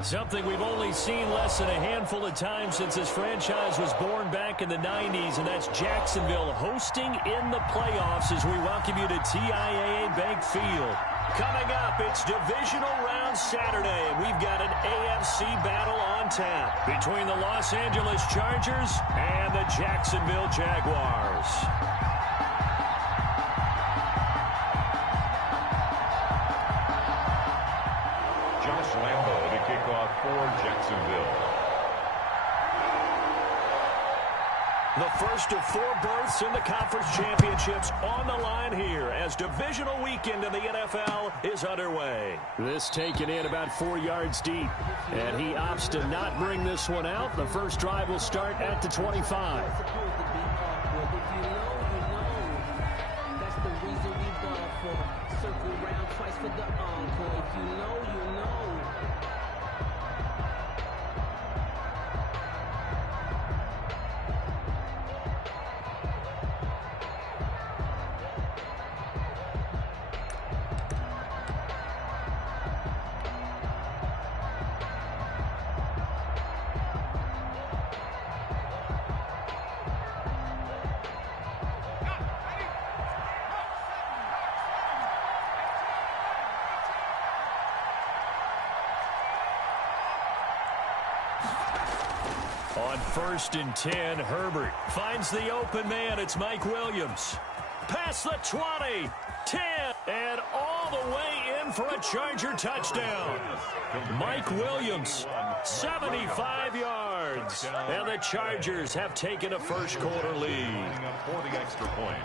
Something we've only seen less than a handful of times since this franchise was born back in the 90s, and that's Jacksonville hosting in the playoffs as we welcome you to TIAA Bank Field. Coming up, it's Divisional Round Saturday, and we've got an AFC battle on tap between the Los Angeles Chargers and the Jacksonville Jaguars. For Jacksonville. The first of 4 berths in the conference championships on the line here as divisional weekend in the NFL is underway. This taken in about 4 yards deep, and he opts to not bring this one out. The first drive will start at the 25. On 1st and 10, Herbert finds the open man. It's Mike Williams. Past the 20, 10, and all the way in for a Charger touchdown. Mike Williams, 75 yards. And the Chargers have taken a first quarter lead. For the extra point.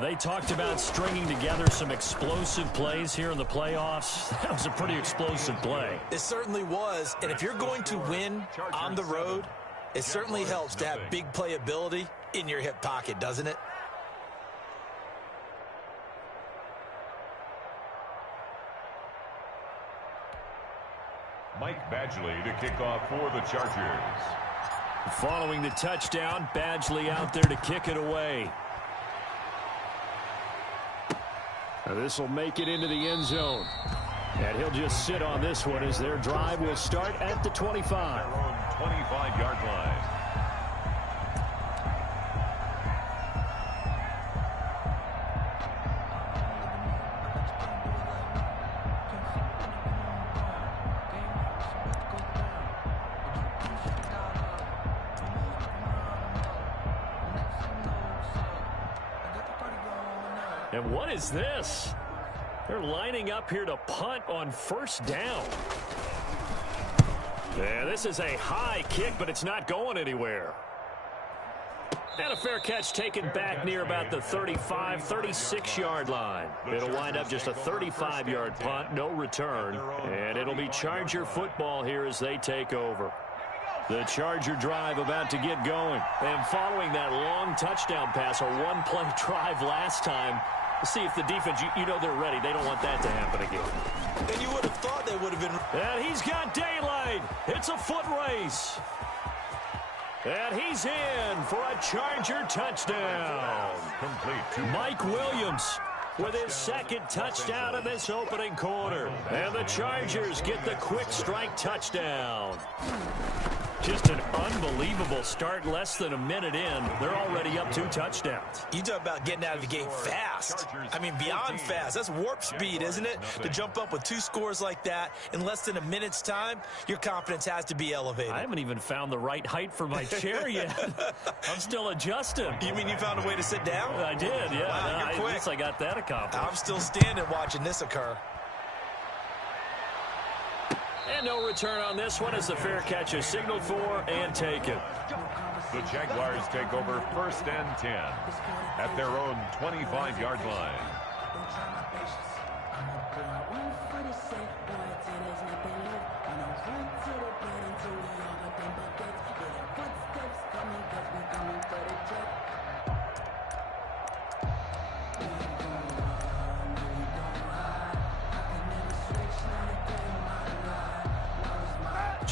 They talked about stringing together some explosive plays here in the playoffs. That was a pretty explosive play. It certainly was. And if you're going to win on the road, it certainly helps to have big playability in your hip pocket, doesn't it? Mike Badgley to kick off for the Chargers. Following the touchdown, Badgley out there to kick it away. This will make it into the end zone. And he'll just sit on this one as their drive will start at the 25. Their own 25-yard line. And what is this? They're lining up here to punt on 1st down. Yeah, this is a high kick, but it's not going anywhere. And a fair catch taken back near about the 35, 36-yard line. It'll wind up just a 35-yard punt, no return. And it'll be Charger football here as they take over. The Charger drive about to get going. And following that long touchdown pass, a one-play drive last time, see if the defense, you know they're ready. They don't want that to happen again. And you would have thought they would have been. And he's got daylight. It's a foot race. And he's in for a Charger touchdown. Complete to Mike Williams with his 2nd touchdown in this opening quarter. And the Chargers get the quick strike touchdown. Just an unbelievable start. Less than a minute in, they're already up 2 touchdowns. You talk about getting out of the gate fast. I mean, beyond fast. That's warp speed, isn't it? To jump up with 2 scores like that in less than a minute's time, your confidence has to be elevated. I haven't even found the right height for my chair yet. I'm still adjusting. You mean you found a way to sit down? I did, yeah. Wow, you're quick. At least I got that accomplished. I'm still standing watching this occur. And no return on this one as the fair catch is signaled for and taken. The Jaguars take over 1st and 10 at their own 25-yard line.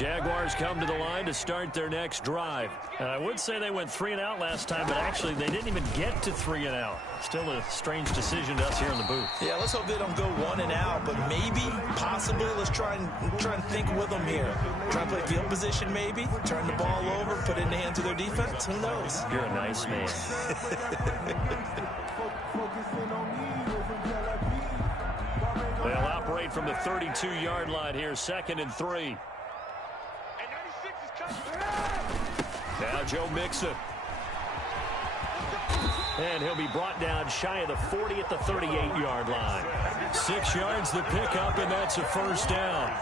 Jaguars come to the line to start their next drive. And I would say they went 3 and out last time, but actually they didn't even get to 3 and out. Still a strange decision to us here in the booth. Yeah, let's hope they don't go 1 and out, but maybe, possibly, let's try and think with them here. Try and play field position maybe, turn the ball over, put it in the hands of their defense. Who knows? You're a nice man. They'll operate from the 32-yard line here, 2nd and 3. Now Joe Mixon. And he'll be brought down shy of the 40 at the 38-yard line. 6 yards the pickup, and that's a first down.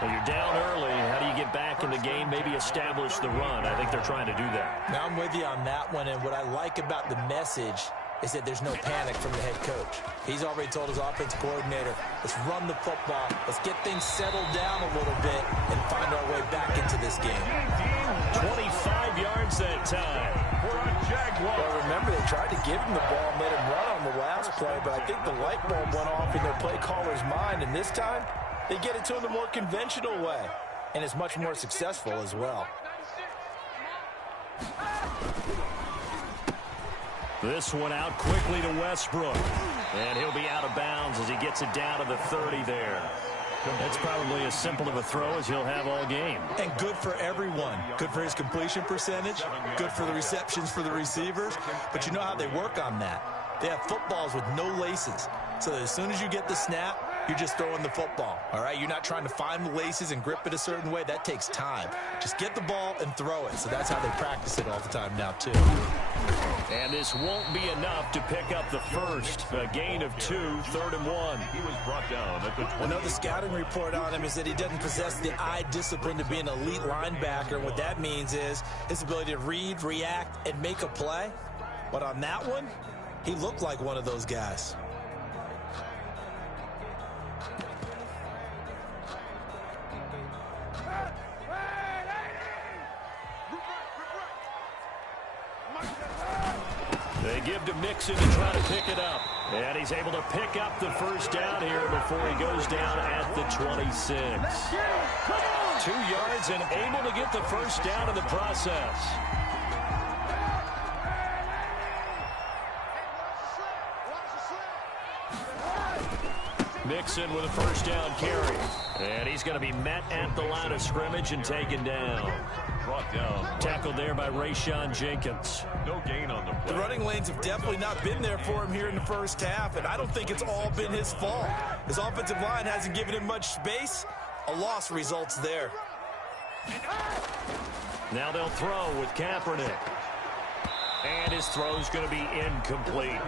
Well, you're down early. How do you get back in the game, maybe establish the run? I think they're trying to do that. Now I'm with you on that one, and what I like about the message is that there's no panic from the head coach. He's already told his offensive coordinator, let's run the football, let's get things settled down a little bit and find our way back into this game. 25 yards that time. Well, remember, they tried to give him the ball and let him run on the last play, but I think the light bulb went off in their play caller's mind, and this time they get it to him the more conventional way, and it's much more successful as well. This one out quickly to Westbrook. And he'll be out of bounds as he gets it down to the 30 there. That's probably as simple of a throw as he'll have all game. And good for everyone. Good for his completion percentage. Good for the receptions for the receivers. But you know how they work on that. They have footballs with no laces. So that as soon as you get the snap, you're just throwing the football. All right? You're not trying to find the laces and grip it a certain way. That takes time. Just get the ball and throw it. So that's how they practice it all the time now, too. And this won't be enough to pick up the first. A gain of 2, 3rd and 1. He was brought down at the 20. Another scouting report on him is that he doesn't possess the eye discipline to be an elite linebacker. And what that means is his ability to read, react, and make a play. But on that one, he looked like one of those guys. They give to Mixon to try to pick it up. And he's able to pick up the first down here before he goes down at the 26. 2 yards and able to get the first down in the process. Mixon with a first down carry. And he's going to be met at the line of scrimmage and taken down. Brought down. Tackled there by Rayshon Jenkins. No gain on the play. The running lanes have definitely not been there for him here in the first half, and I don't think it's all been his fault. His offensive line hasn't given him much space. A loss results there. Now they'll throw with Kaepernick. And his throw's going to be incomplete.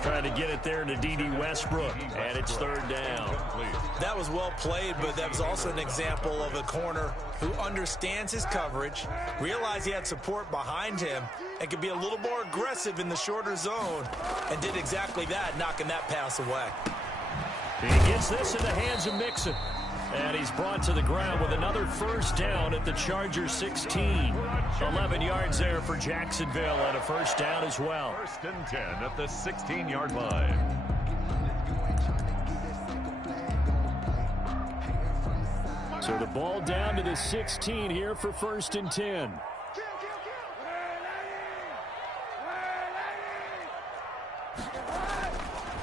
Trying to get it there to D.D. Westbrook. And it's 3rd down. That was well played, but that was also an example of a corner who understands his coverage, realized he had support behind him, and could be a little more aggressive in the shorter zone, and did exactly that, knocking that pass away. He gets this in the hands of Mixon. And he's brought to the ground with another first down at the Chargers 16. 11 yards there for Jacksonville and a first down as well. 1st and 10 at the 16-yard line. So the ball down to the 16 here for 1st and 10.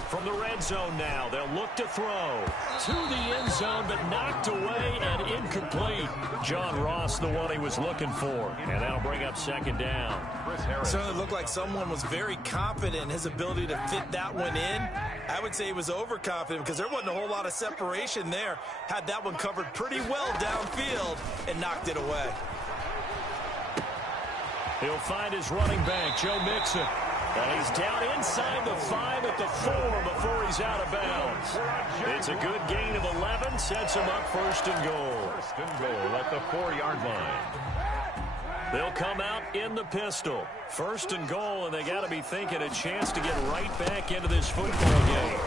From the red zone now, they'll look to throw to the end zone, but knocked away and incomplete. John Ross, the one he was looking for, and that'll bring up 2nd down. Certainly looked like someone was very confident in his ability to fit that one in. I would say he was overconfident because there wasn't a whole lot of separation there. Had that one covered pretty well downfield and knocked it away. He'll find his running back, Joe Mixon. And he's down inside the 5 at the 4 before he's out of bounds. It's a good gain of 11, sets him up 1st and goal. 1st and goal at the 4-yard line. They'll come out in the pistol. 1st and goal, and they got to be thinking a chance to get right back into this football game.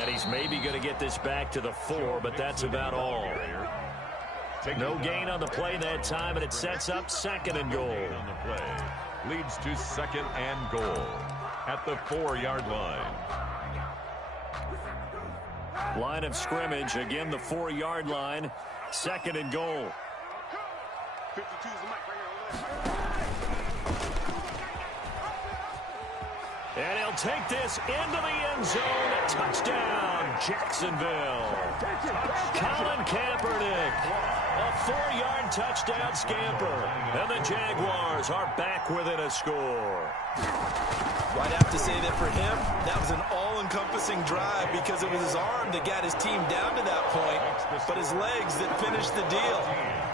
And he's maybe going to get this back to the 4, but that's about all. No gain on the play that time, and it sets up 2nd and goal. On the play. Leads to 2nd and goal at the 4-yard line. Line of scrimmage, again the 4-yard line, 2nd and goal. And he'll take this into the end zone. Touchdown, Jacksonville. Colin Kaepernick, a 4-yard touchdown scamper. And the Jaguars are back within a score. I'd have to say that for him, that was an all-encompassing drive because it was his arm that got his team down to that point, but his legs that finished the deal.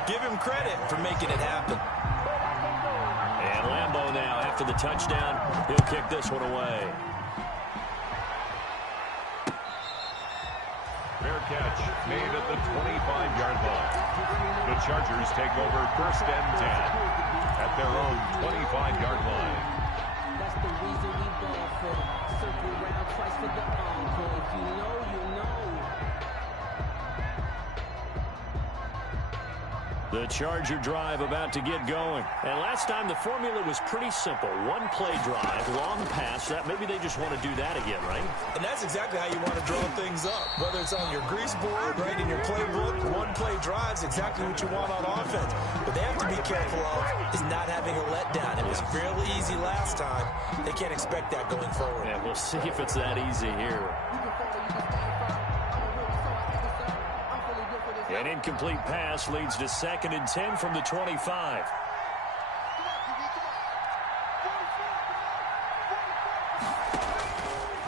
Give him credit for making it happen. And Lambeau now, after the touchdown, he'll kick this one away. Fair catch made at the 25-yard line. The Chargers take over first and 10 at their own 25-yard line. That's the reason we ball for. Circle round twice for the encore. If you know, you know. The Charger drive about to get going. And last time the formula was pretty simple. One play drive, long pass. That maybe they just want to do that again, right? And that's exactly how you want to draw things up. Whether it's on your grease board, right in your playbook, one play drive's exactly what you want on offense. What they have to be careful of is not having a letdown. It was fairly easy last time. They can't expect that going forward. And we'll see if it's that easy here. An incomplete pass leads to 2nd and 10 from the 25.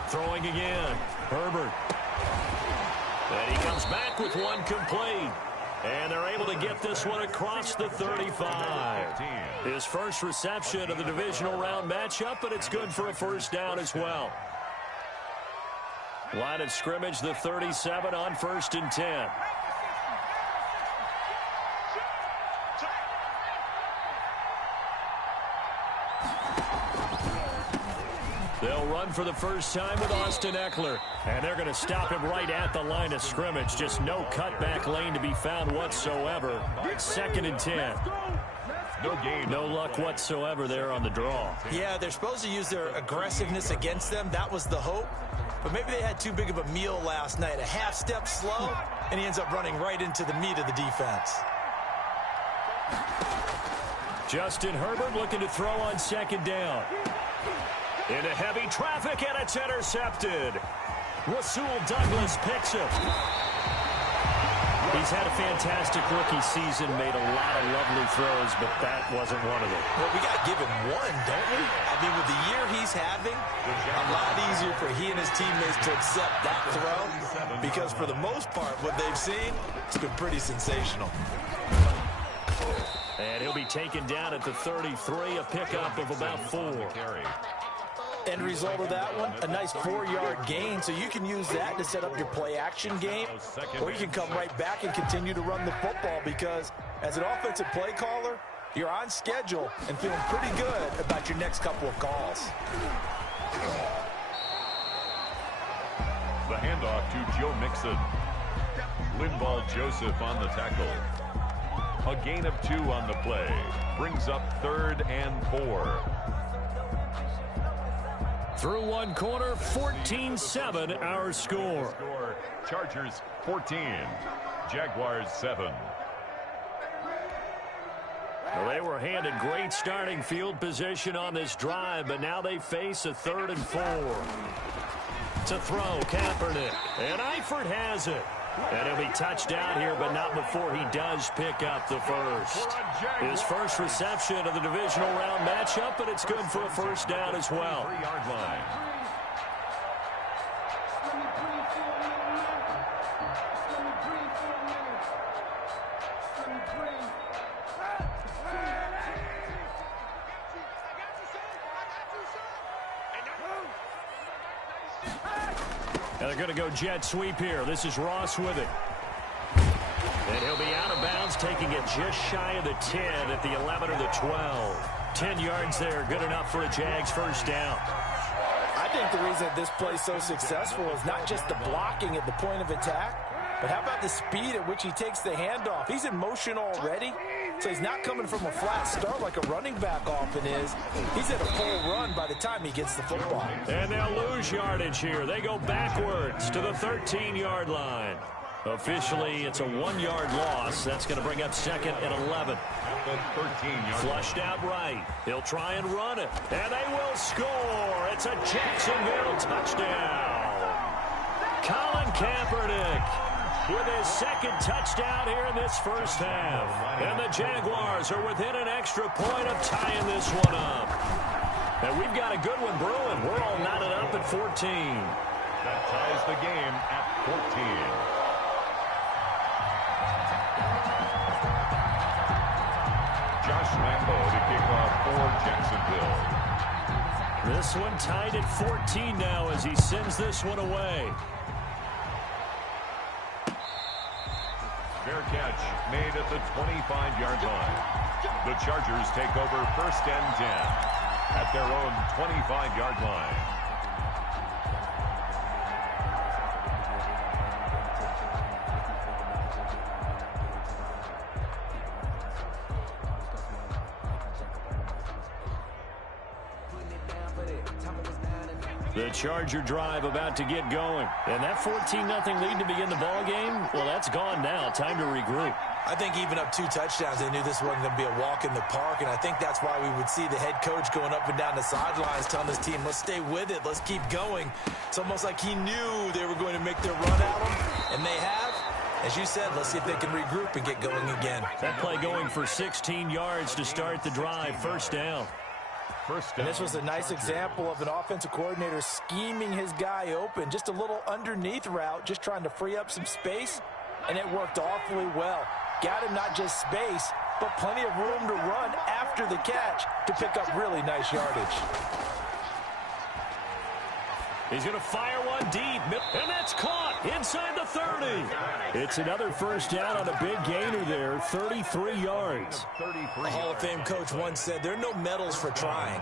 Throwing again. Herbert. And he comes back with one complete. And they're able to get this one across the 35. His first reception of the divisional round matchup, but it's good for a first down as well. Line of scrimmage, the 37 on 1st and 10. They'll run for the first time with Austin Eckler. And they're going to stop him right at the line of scrimmage. Just no cutback lane to be found whatsoever. 2nd and 10. No gain. No luck whatsoever there on the draw. Yeah, they're supposed to use their aggressiveness against them. That was the hope. But maybe they had too big of a meal last night. A half step slow, and he ends up running right into the meat of the defense. Justin Herbert looking to throw on 2nd down. Into heavy traffic, and it's intercepted. Rasul Douglas picks it. He's had a fantastic rookie season, made a lot of lovely throws, but that wasn't one of them. Well, we got to give him one, don't we? I mean, with the year he's having, a lot easier for he and his teammates to accept that throw, because for the most part, what they've seen, it's been pretty sensational. And he'll be taken down at the 33, a pickup of about 4. End result of that one, a nice 4-yard gain, so you can use that to set up your play-action game, or you can come right back and continue to run the football, because as an offensive play caller, you're on schedule and feeling pretty good about your next couple of calls. The handoff to Joe Mixon. Linval Joseph on the tackle. A gain of 2 on the play. Brings up 3rd and 4. Through one quarter, 14-7 our score. Chargers 14, Jaguars 7. Well, they were handed great starting field position on this drive, but now they face a 3rd and 4. To throw, Kaepernick. And Eifert has it. And he'll be touched down here, but not before he does pick up the first. His first reception of the divisional round matchup, but it's good for a first down as well. 3-yard line. And they're going to go jet sweep here. This is Ross with it. And he'll be out of bounds, taking it just shy of the 10 at the 11 or the 12. 10 yards there, good enough for a Jags first down. I think the reason this play is so successful is not just the blocking at the point of attack, but how about the speed at which he takes the handoff? He's in motion already, so he's not coming from a flat start like a running back often is. He's at a full run by the time he gets the football. And they'll lose yardage here. They go backwards to the 13-yard line. Officially, it's a 1-yard loss. That's going to bring up second and 11. At the 13-yard. Flushed out right. He'll try and run it. And they will score. It's a Jacksonville touchdown. Colin Kaepernick with his second touchdown here in this first half. And the Jaguars are within an extra point of tying this one up. And we've got a good one brewing. We're all knotted up at 14. That ties the game at 14. Josh Lambo to kick off for Jacksonville. This one tied at 14 now as he sends this one away. Fair catch made at the 25-yard line. The Chargers take over first and 10 at their own 25-yard line. The Charger drive about to get going. And that 14-0 lead to begin the ball game, well, that's gone now. Time to regroup. I think even up 2 touchdowns, they knew this wasn't going to be a walk in the park, and I think that's why we would see the head coach going up and down the sidelines telling his team, let's stay with it, let's keep going. It's almost like he knew they were going to make their run at him, and they have. As you said, let's see if they can regroup and get going again. That play going for 16 yards to start the drive, first down. And this was a nice example of an offensive coordinator scheming his guy open. Just a little underneath route, just trying to free up some space, and it worked awfully well. Got him not just space, but plenty of room to run after the catch to pick up really nice yardage. He's going to fire one deep, and that's caught inside the 30. It's another first down on a big gainer there, 33 yards. A Hall of Fame coach once said, there are no medals for trying.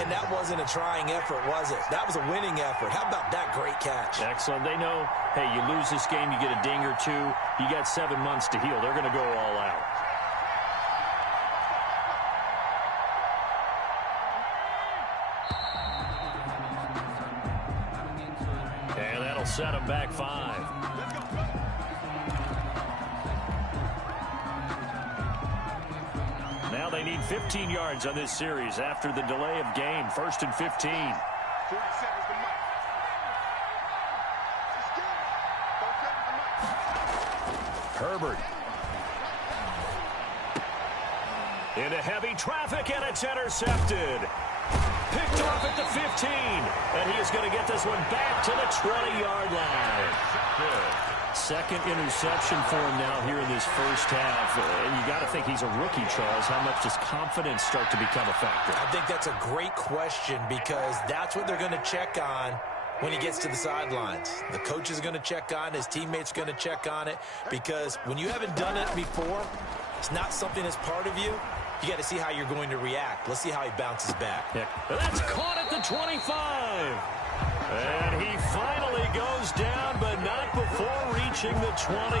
And that wasn't a trying effort, was it? That was a winning effort. How about that great catch? Excellent. They know, hey, you lose this game, you get a ding or two. You got 7 months to heal. They're going to go all out. Set him back 5. Now they need 15 yards on this series after the delay of game. First and 15. Herbert. Into heavy traffic, and it's intercepted. Picked off at the 15, and he is going to get this one back to the 20-yard line. Second interception for him now here in this first half. And you got to think he's a rookie, Charles. How much does confidence start to become a factor? I think that's a great question because that's what they're going to check on when he gets to the sidelines. The coach is going to check on it. His teammates are going to check on it because when you haven't done it before, it's not something that's part of you. You got to see how you're going to react. Let's see how he bounces back. Yeah. That's caught at the 25. And he finally goes down, but not before reaching the 21.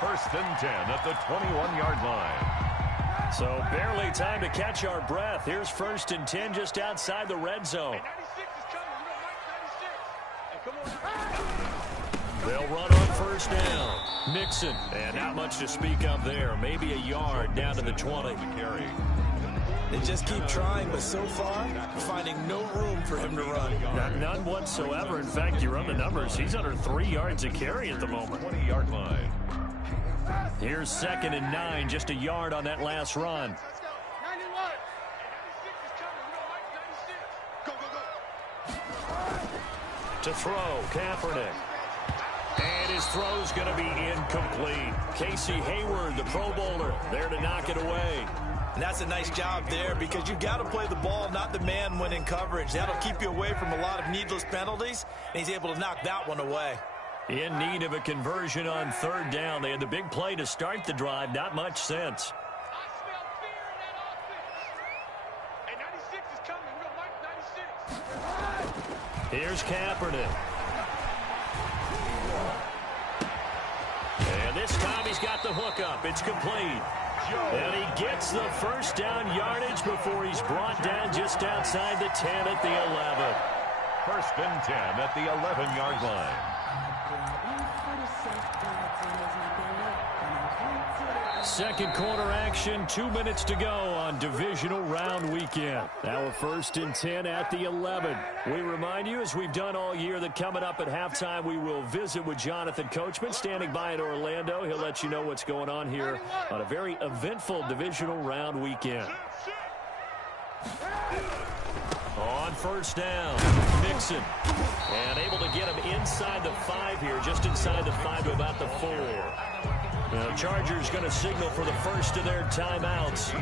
First and 10 at the 21-yard line. So barely time to catch our breath. Here's first and 10 just outside the red zone. They'll run on first down. Mixon, and not much to speak of there. Maybe a yard down to the 20. They just keep trying, but so far, finding no room for him to run. None whatsoever. In fact, you run the numbers. He's under 3 yards a carry at the moment. 20-yard line. Here's second and 9, just a yard on that last run. To throw, Kaepernick. And his throw's going to be incomplete. Casey Hayward, the Pro Bowler, there to knock it away. And that's a nice job there because you've got to play the ball, not the man when in coverage. That'll keep you away from a lot of needless penalties, and he's able to knock that one away. In need of a conversion on third down. They had the big play to start the drive. Not much sense. Here's Kaepernick. And this time he's got the hookup. It's complete. And he gets the first down yardage before he's brought down just outside the 10 at the 11. First and 10 at the 11-yard line. Second quarter action, 2 minutes to go on divisional round weekend. Now a 1st and 10 at the 11. We remind you, as we've done all year, that coming up at halftime, we will visit with Jonathan Coachman, standing by in Orlando. He'll let you know what's going on here on a very eventful divisional round weekend. On 1st down, Mixon. And able to get him inside the 5 here, just inside the 5 to about the 4. The Chargers going to signal for the first of their timeouts.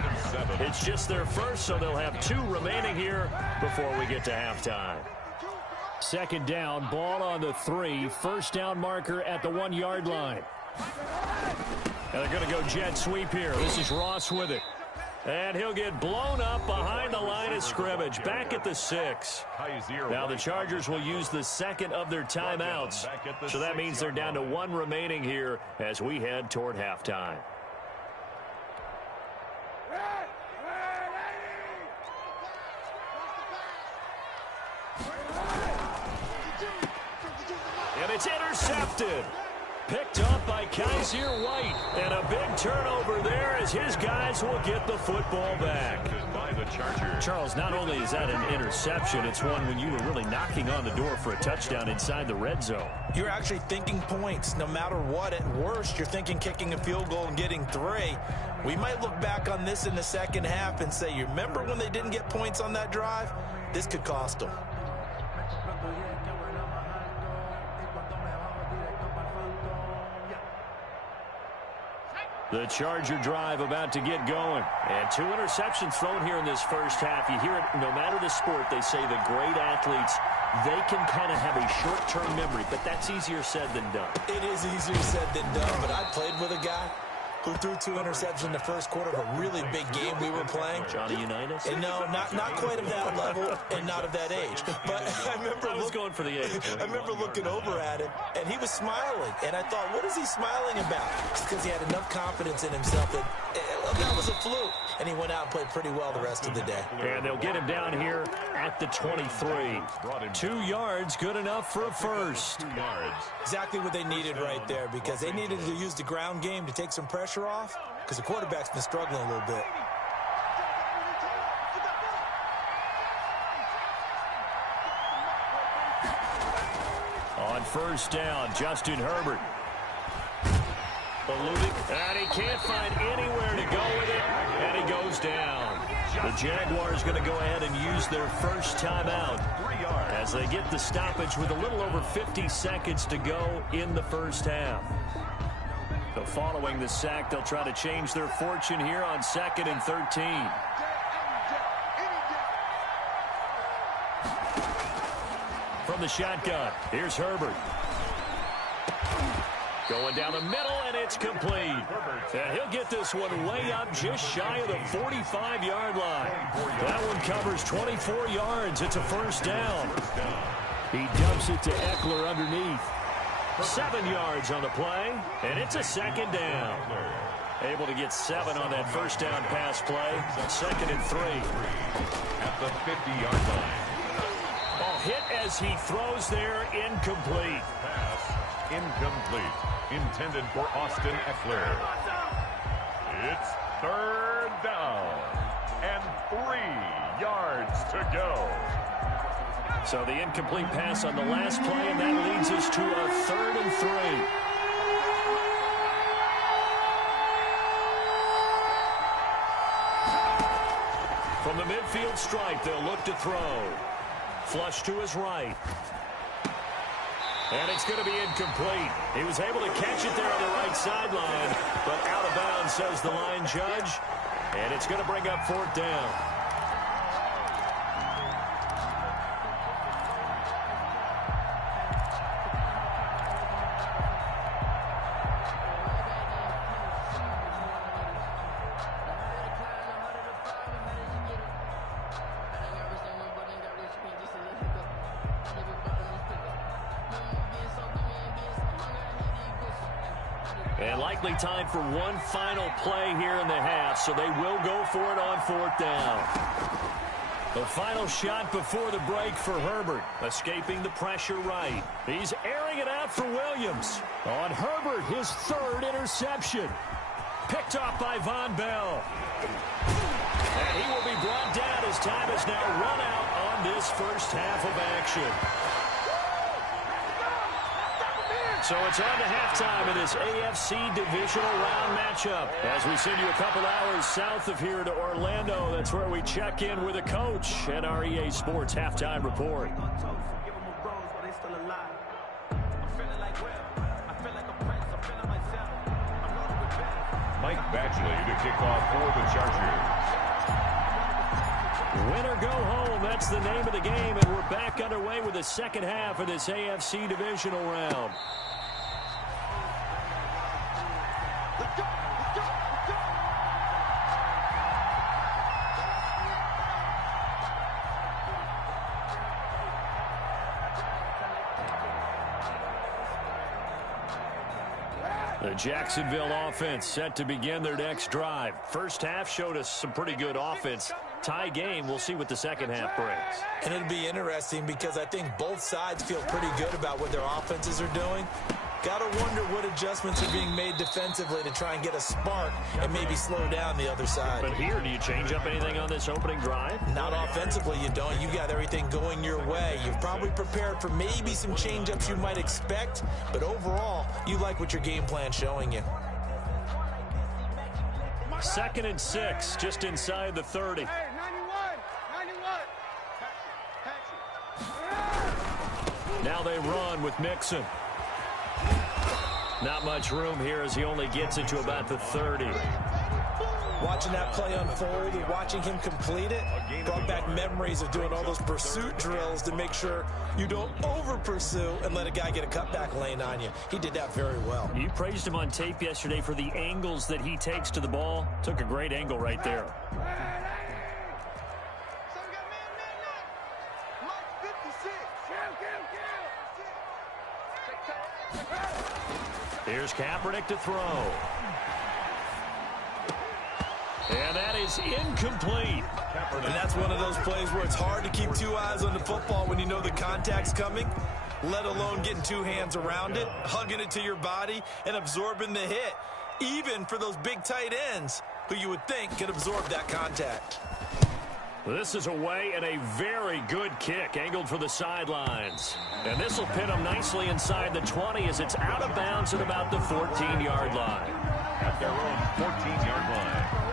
It's just their first, so they'll have 2 remaining here before we get to halftime. 2nd down, ball on the 3. 1st down marker at the 1-yard line. And they're going to go jet sweep here. This is Ross with it. And he'll get blown up behind the line of scrimmage, back at the 6. Now the Chargers will use the 2nd of their timeouts. So that means they're down to 1 remaining here as we head toward halftime. And it's intercepted. Picked up by Kaiser White. And a big turnover there as his guys will get the football back. Charles, not only is that an interception, it's one when you were really knocking on the door for a touchdown inside the red zone. You're actually thinking points. No matter what, at worst, you're thinking kicking a field goal and getting 3. We might look back on this in the second half and say, you remember when they didn't get points on that drive? This could cost them. The Charger drive about to get going. And 2 interceptions thrown here in this first half. You hear it no matter the sport. They say the great athletes, they can kind of have a short-term memory, but that's easier said than done. It is easier said than done, but I played with a guy who threw 2 interceptions in the first quarter of a really big game we were playing. Johnny Unitas? And no, not quite of that level and not of that age. But I was going for the age. I remember looking over at him, and he was smiling. And I thought, what is he smiling about? It's because he had enough confidence in himself that that was a fluke. And he went out and played pretty well the rest of the day. And they'll get him down here at the 23. 2 yards, good enough for a first. 2 yards. Exactly what they needed right there, because they needed to use the ground game to take some pressure off, because the quarterback's been struggling a little bit. On 1st down, Justin Herbert. And he can't find anywhere to go with it, and he goes down. The Jaguars going to go ahead and use their first timeout as they get the stoppage with a little over 50 seconds to go in the first half. So following the sack, they'll try to change their fortune here on 2nd and 13. From the shotgun, here's Herbert. Going down the middle, and it's complete. And he'll get this one way up just shy of the 45-yard line. That one covers 24 yards. It's a 1st down. He dumps it to Eckler underneath. 7 yards on the play, and it's a 2nd down. Able to get 7 on that 1st down pass play. 2nd and 3. At the 50-yard line. Ball hit as he throws there, incomplete. Pass incomplete. Intended for Austin Eckler. It's 3rd down and 3 yards to go. So the incomplete pass on the last play, and that leads us to a 3rd and 3. From the midfield stripe, they'll look to throw. Flush to his right. And it's going to be incomplete. He was able to catch it there on the right sideline, but out of bounds, says the line judge. And it's going to bring up 4th down. And likely time for one final play here in the half, so they will go for it on 4th down. The final shot before the break for Herbert, escaping the pressure right. He's airing it out for Williams. On Herbert, his 3rd interception. Picked off by Von Bell. And he will be brought down as time has now run out on this first half of action. So it's on to halftime in this AFC Divisional round matchup. As we send you a couple hours south of here to Orlando, that's where we check in with a coach at our EA Sports Halftime Report. Mike Badgley to kick off for the Chargers. Win or go home, that's the name of the game, and we're back underway with the second half of this AFC Divisional round. The Jacksonville offense set to begin their next drive. First half showed us some pretty good offense. Tie game, we'll see what the second half brings. And it'll be interesting because I think both sides feel pretty good about what their offenses are doing. Got to wonder what adjustments are being made defensively to try and get a spark and maybe slow down the other side. But here, do you change up anything on this opening drive? Not offensively, you don't. You got everything going your way. You've probably prepared for maybe some change-ups you might expect, but overall, you like what your game plan's showing you. 2nd and 6, just inside the 30. Hey, 91. Now they run with Mixon. Not much room here as he only gets it to about the 30. Watching that play unfold and watching him complete it brought back memories of doing all those pursuit drills to make sure you don't over-pursue and let a guy get a cutback lane on you. He did that very well. You praised him on tape yesterday for the angles that he takes to the ball. Took a great angle right there. Here's Kaepernick to throw. And that is incomplete. And that's one of those plays where it's hard to keep two eyes on the football when you know the contact's coming, let alone getting two hands around it, hugging it to your body, and absorbing the hit, even for those big tight ends who you would think could absorb that contact. This is away and a very good kick, angled for the sidelines. And this will pin him nicely inside the 20 as it's out of bounds at about the 14-yard line. At their own 14-yard line.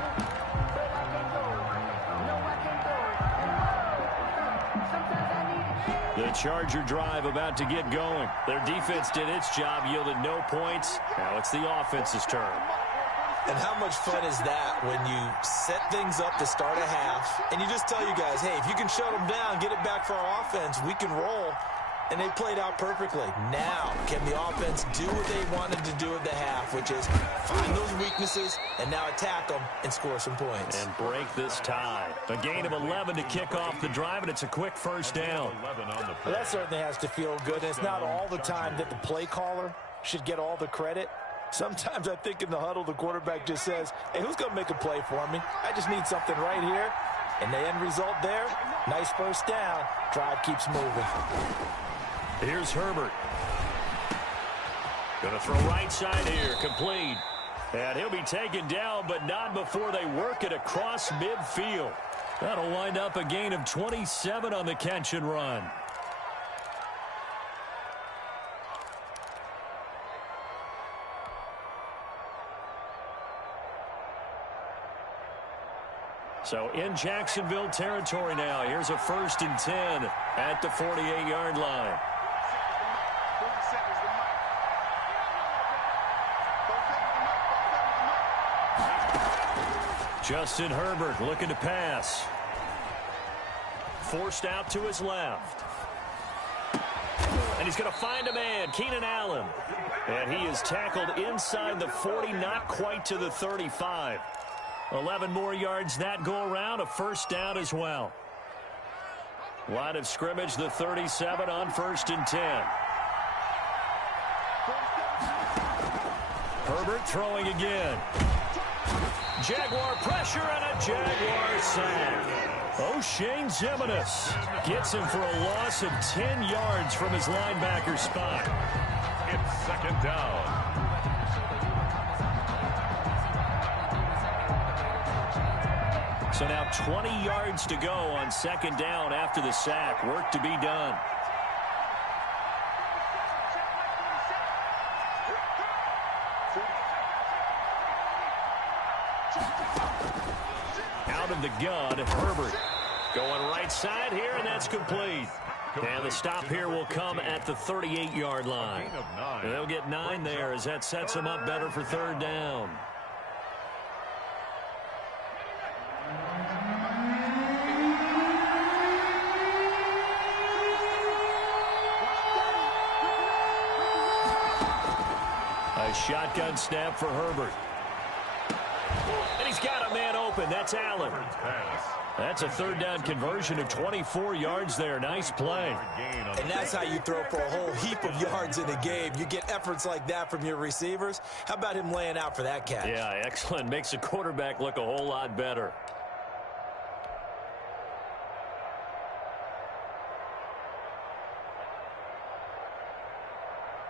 The Charger drive about to get going. Their defense did its job, yielded no points. Now it's the offense's turn. And how much fun is that when you set things up to start a half and you just tell you guys, hey, if you can shut them down, get it back for our offense, we can roll. And they played out perfectly. Now, can the offense do what they wanted to do at the half, which is find those weaknesses and now attack them and score some points. And break this tie. A gain of 11 to kick off the drive, and it's a quick first down. Well, that certainly has to feel good. And it's not all the time that the play caller should get all the credit. Sometimes I think in the huddle, the quarterback just says, hey, who's going to make a play for me? I just need something right here. And the end result there, nice first down. Drive keeps moving. Here's Herbert. Going to throw right side here, complete. And he'll be taken down, but not before they work it across midfield. That'll wind up a gain of 27 on the catch and run. So in Jacksonville territory now. Here's a 1st and 10 at the 48-yard line. Justin Herbert looking to pass. Forced out to his left. And he's going to find a man, Keenan Allen. And he is tackled inside the 40, not quite to the 35. 11 more yards that go around, a first down as well. Line of scrimmage, the 37 on 1st and 10. Herbert throwing again. Jaguar pressure and a Jaguar sack. O'Shane Ximines gets him for a loss of 10 yards from his linebacker spot. It's 2nd down. So now 20 yards to go on second down after the sack. Work to be done. Out of the gun, Herbert. Going right side here, and that's complete. And the stop here will come at the 38-yard line. They'll get 9 there as that sets them up better for third down. A shotgun snap for Herbert. And he's got a man open. That's Allen. That's a third down conversion of 24 yards there. Nice play. And that's how you throw for a whole heap of yards in a game. You get efforts like that from your receivers. How about him laying out for that catch? Yeah, excellent. Makes the quarterback look a whole lot better.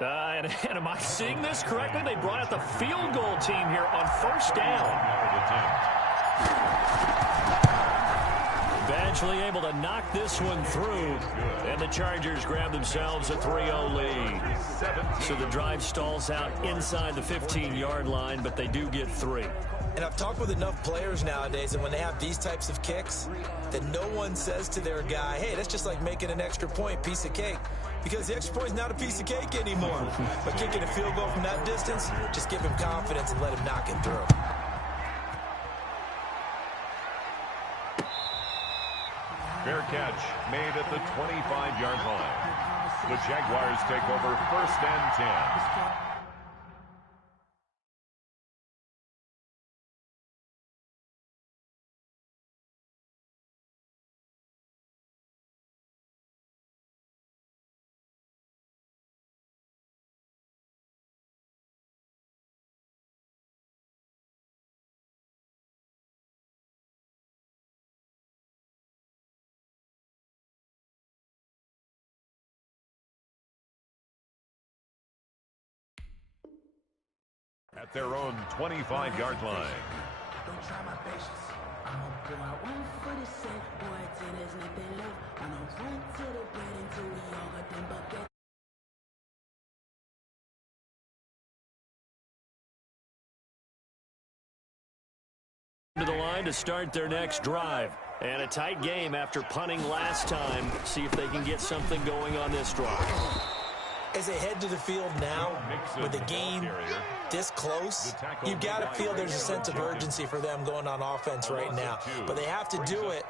And am I seeing this correctly? They brought out the field goal team here on first down. Eventually able to knock this one through. And the Chargers grab themselves a 3-0 lead. So the drive stalls out inside the 15-yard line, but they do get 3. And I've talked with enough players nowadays, and when they have these types of kicks, that no one says to their guy, hey, that's just like making an extra point, piece of cake. Because the extra point is not a piece of cake anymore. But kicking a field goal from that distance, just give him confidence and let him knock it through. Fair catch made at the 25-yard line. The Jaguars take over 1st and 10. At their own 25-yard line. Don't try my patience. I'm gonna pull out one for the sake, boy, till there's nothing left. I'm gonna run to the bread until we all got them buckets. To the line to start their next drive. And a tight game after punting last time. See if they can get something going on this drive. As they head to the field now, with the game this close, you've got to feel there's a sense of urgency for them going on offense right now. But they have to do it